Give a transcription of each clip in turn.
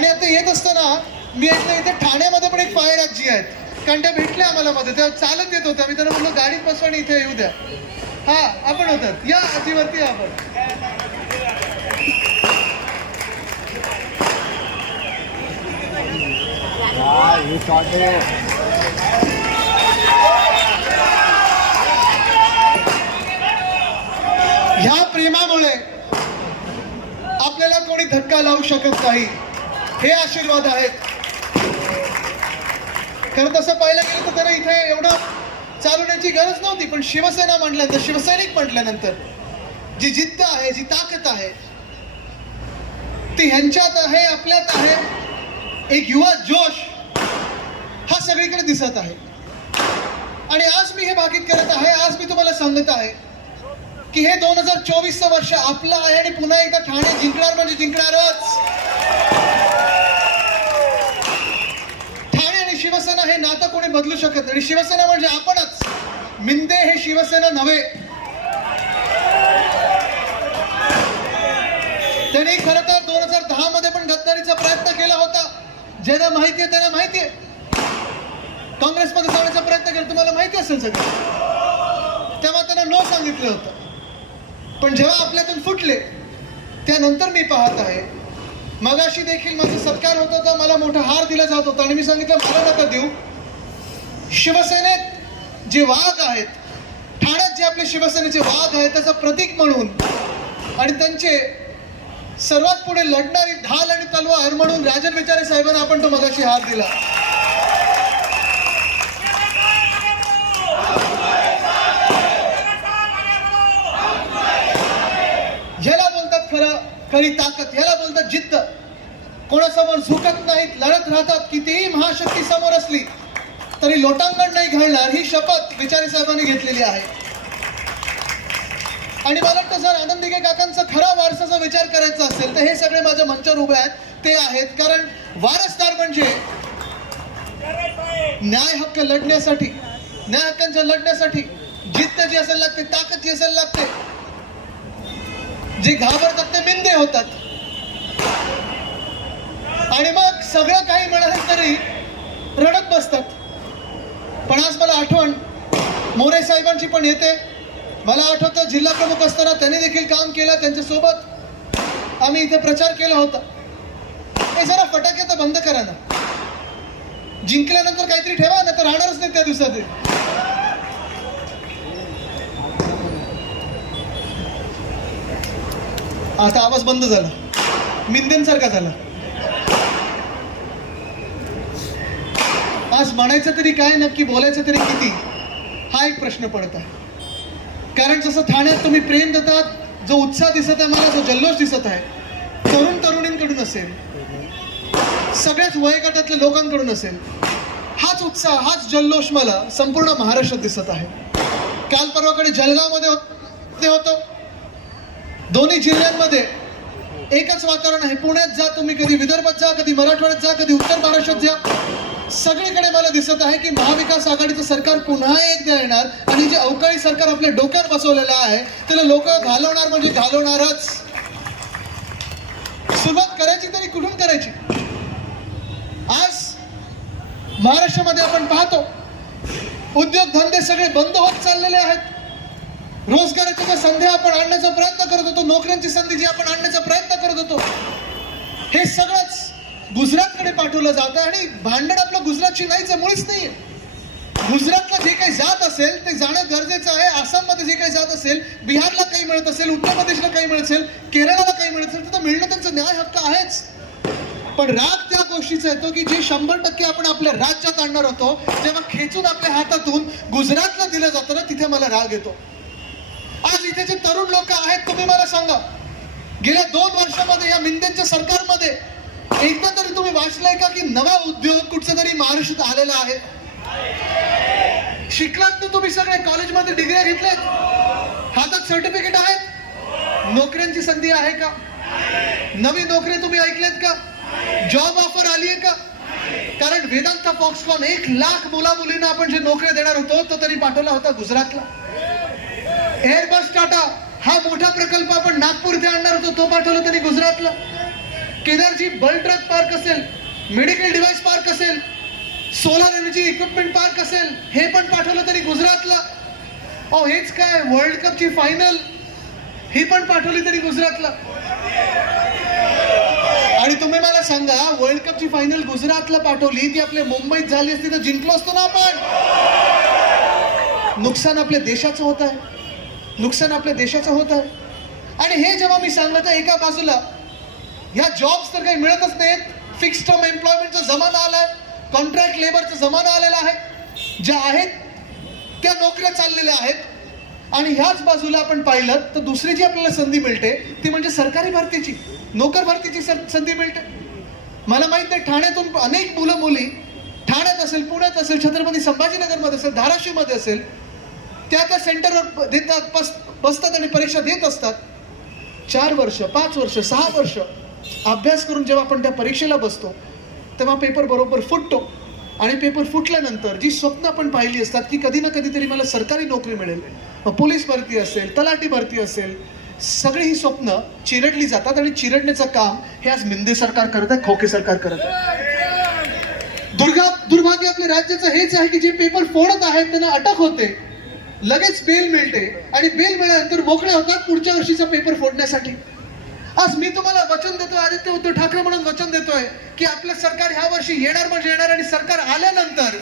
आणि आता येत असताना मी ऐकलं इथे ठाण्यामध्ये पण एक पायराजी आहेत. कारण त्या भेटल्या आम्हाला मध्ये. त्या चालत येत होत्या. मी त्यांना म्हणलो गाडीत बसवा आणि इथे येऊ द्या. हा आपण होतात. या आजीवरती आपण. ह्या प्रेमामुळे आपल्याला कोणी धक्का लावू शकत नाही. हे आशीर्वाद आहेत. खरं तसं पाहिलं गेलं तर त्याला इथे एवढं चालवण्याची गरज नव्हती पण शिवसेना म्हटल्यानंतर शिवसैनिक म्हटल्यानंतर जी जिद्द आहे जी ताकद आहे ती ह्यांच्यात आहे आपल्यात आहे. एक युवा जोश हा सगळीकडे दिसत आहे. आणि आज मी हे भाकीत करत आहे आज मी तुम्हाला सांगत आहे की हे दोन हजार चोवीसचं वर्ष आपलं आहे आणि पुन्हा एकदा ठाणे जिंकणार म्हणजे जिंकणारच ठाणे आणि शिवसेना हे नातं कोणी बदलू शकत नाही. आणि शिवसेना म्हणजे आपणच. मिंदे हे शिवसेना नव्हे. त्यांनी खरं तर दोन हजार दहा मध्ये पण गद्दारीचा प्रयत्न केला होता. ज्यांना माहिती आहे त्यांना माहिती आहे. काँग्रेसमध्ये जाण्याचा प्रयत्न केला तुम्हाला माहिती असेल सगळं. तेव्हा त्यांना नो सांगितलं होतं. पण जेव्हा आपल्यातून फुटले त्यानंतर मी पाहत आहे मगाशी देखील माझा सत्कार होत होता मला मोठा हार दिला जात होता आणि मी सांगितलं मला नका देऊ. शिवसेनेत जे वाघ आहेत ठाण्यात जे आपले शिवसेनेचे वाघ आहेत त्याचं प्रतीक म्हणून आणि त्यांचे सर्वात पुढे लढणारी ढाल आणि तलवार म्हणून राजन विचारे साहेबांना आपण तो मगाशी हार दिला. ह्याला बोलतात खरं खरी ताकद ह्याला बोलतात जिद्द. कोणासमोर झुकत नाहीत लढत राहतात कितीही महाशक्ती समोर असली तरी लोटांगण नाही घालणार ही शपथ विचारे साहेबांनी घेतलेली आहे. आणि मला वाटतं जर आनंद दिघे काकांचा खरा वारसाचा विचार करायचा असेल तर हे सगळे माझ्या मंचावर उभे आहेत ते आहेत. कारण वारसदार म्हणजे न्याय हक्क लढण्यासाठी न्याय हक्कांच्या लढण्यासाठी जिद्द जी असायला लागते ताकद जी असायला लागते जे घाबरतात ते मिंदे होतात. आणि मग सगळं काही मिळालं तरी रडत बसतात. पण आज मला आठवण मोरे साहेबांची पण येते. मला आठवतं जिल्हा प्रमुख असताना त्यांनी देखील काम केलं त्यांच्यासोबत आम्ही इथे प्रचार केला होता. हे जरा फटाके तर बंद करा ना. जिंकल्यानंतर काहीतरी ठेवा ना तर राहणारच नाही त्या दिवसात. आता आवाज बंद झाला. मिंदेनसारखा झाला. आज म्हणायचं तरी काय नक्की बोलायचं तरी किती हा एक प्रश्न पडत आहे. कारण जसं ठाण्यात तुम्ही प्रेम देतात जो उत्साह दिसत आहे मला जो जल्लोष दिसत आहे तरुण तरुणींकडून असेल सगळ्याच वयगटातल्या लोकांकडून असेल हाच उत्साह हाच जल्लोष मला संपूर्ण महाराष्ट्रात दिसत आहे. काल परवाकडे जळगावमध्ये होत- ते होतं. दोन्ही जिल्ह्यांमध्ये एकच वातावरण आहे. पुण्यात जा तुम्ही कधी विदर्भात जा कधी मराठवाड्यात जा कधी उत्तर महाराष्ट्रात जा. सगळीकडे मला दिसत आहे की महाविकास आघाडीचं सरकार पुन्हा एकदा येणार आणि जे अवकाळी सरकार आपल्या डोक्यात बसवलेलं आहे त्याला लोक घालवणार म्हणजे घालवणारच. सुरुवात करायची तरी कुठून करायची? आज महाराष्ट्रामध्ये आपण पाहतो उद्योग धंदे सगळे बंद होत चाललेले आहेत. रोजगाराच्या ज्या संधी आपण आणण्याचा प्रयत्न करत होतो. नोकऱ्यांची संधी जी आपण आणण्याचा प्रयत्न करत होतो हे सगळंच गुजरातकडे पाठवलं जातं आणि भांडण आपलं गुजरातची नाहीच मुळीच नाहीये. गुजरातला जे काही जात असेल ते जाणं गरजेचं आहे. आसाममध्ये जे काही जात असेल बिहारला काही मिळत असेल उत्तर प्रदेशला काही मिळत असेल केरळला काही मिळत असेल तर मिळणं त्यांचा न्याय हक्क आहेच. पण राग त्या गोष्टीचा येतो की जे शंभर टक्के आपण आपल्या राज्यात आणणार होतो जेव्हा खेचून आपल्या हातातून गुजरातला दिलं जातं ना तिथे मला राग येतो. आज इथे जे तरुण लोक आहेत तुम्ही मला सांगा. गेल्या दोन वर्षामध्ये या मिंदेच्या सरकारमध्ये एकदा तरी तुम्ही वाचलंय का की नवा उद्योग कुठचा तरी महाराष्ट्रात आलेला आहे? शिकलात ना तुम्ही सगळे कॉलेजमध्ये डिग्री घेतल्यात. हातात सर्टिफिकेट आहेत. नोकऱ्यांची संधी आहे का? नवी नोकरी तुम्ही ऐकल्यात का? जॉब ऑफर आली आहे का? कारण वेदांत फॉक्सकॉन एक लाख मुला मुलींना आपण जे नोकऱ्या देणार होतो तो तरी पाठवला होता गुजरातला. एअरबस टाटा हा मोठा प्रकल्प आपण नागपूर इथे आणणार होतो तो पाठवला तरी गुजरातला. केदारजी बल ट्रक पार्क असेल मेडिकल डिव्हाइस पार्क असेल सोलार एनर्जी इक्विपमेंट पार्क असेल हे पण पाठवलं तरी गुजरातला. अहो हेच काय वर्ल्ड कपची फायनल ही पण पाठवली तरी गुजरातला. आणि तुम्ही मला सांगा वर्ल्ड कपची फायनल गुजरातला पाठवली ती आपल्या मुंबईत झाली असती तर जिंकलो असतो ना आपण? नुकसान आपल्या देशाचं होत आहे. नुकसान आपल्या देशाचं होत आहे. आणि हे जेव्हा मी सांगलं तर एका बाजूला ह्या जॉब्स तर काही मिळतच नाहीत. फिक्स टर्म एम्प्लॉयमेंटचा जमाना आलाय कॉन्ट्रॅक्ट लेबरचा जमाना आलेला आहे. ज्या आहेत त्या नोकऱ्या चाललेल्या आहेत. आणि ह्याच बाजूला आपण पाहिलं तर दुसरी जी आपल्याला संधी मिळते ती म्हणजे सरकारी भरतीची. नोकर भरतीची संधी मिळते. मला माहीत नाही ठाण्यातून अनेक मुलं मुली ठाण्यात असेल पुण्यात असेल छत्रपती संभाजीनगरमध्ये असेल धाराशिवमध्ये असेल त्या त्या सेंटरवर देतात बस बसतात आणि परीक्षा देत असतात. चार वर्ष पाच वर्ष सहा वर्ष अभ्यास करून जेव्हा आपण त्या परीक्षेला बसतो तेव्हा पेपर बरोबर फुटतो. आणि पेपर फुटल्यानंतर जी स्वप्न आपण पाहिली असतात की कधी ना कधीतरी मला सरकारी नोकरी मिळेल मग पोलीस भरती असेल तलाठी भरती असेल सगळी ही स्वप्न चिरडली जातात आणि चिरडण्याचं काम हे आज मिंदे सरकार करत आहे खोके सरकार करत आहे. दुर्गा दुर्भाग्य आपल्या राज्याचं हेच आहे की जे पेपर फोडत आहेत त्यांना अटक होते. लगेच बेल मिळते. आणि बेल मिळाल्यानंतर मोकळे होतात पुढच्या वर्षीचा पेपर फोडण्यासाठी. आज मी तुम्हाला वचन देतो आदित्य उद्धव ठाकरे म्हणून वचन देतोय की आपलं सरकार ह्या वर्षी येणार म्हणजे येणार आणि सरकार आल्यानंतर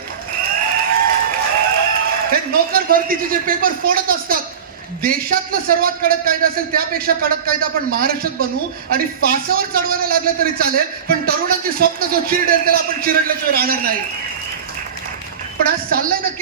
हे नोकर भरतीचे जे पेपर फोडत असतात देशातलं सर्वात कडक कायदा असेल त्यापेक्षा कडक कायदा आपण महाराष्ट्रात बनवू आणि फासावर चढवायला लागलं तरी चालेल पण तरुणांची स्वप्न जो चिरडेल त्याला आपण चिरडल्याशिवाय राहणार नाही. पण आज चाललंय ना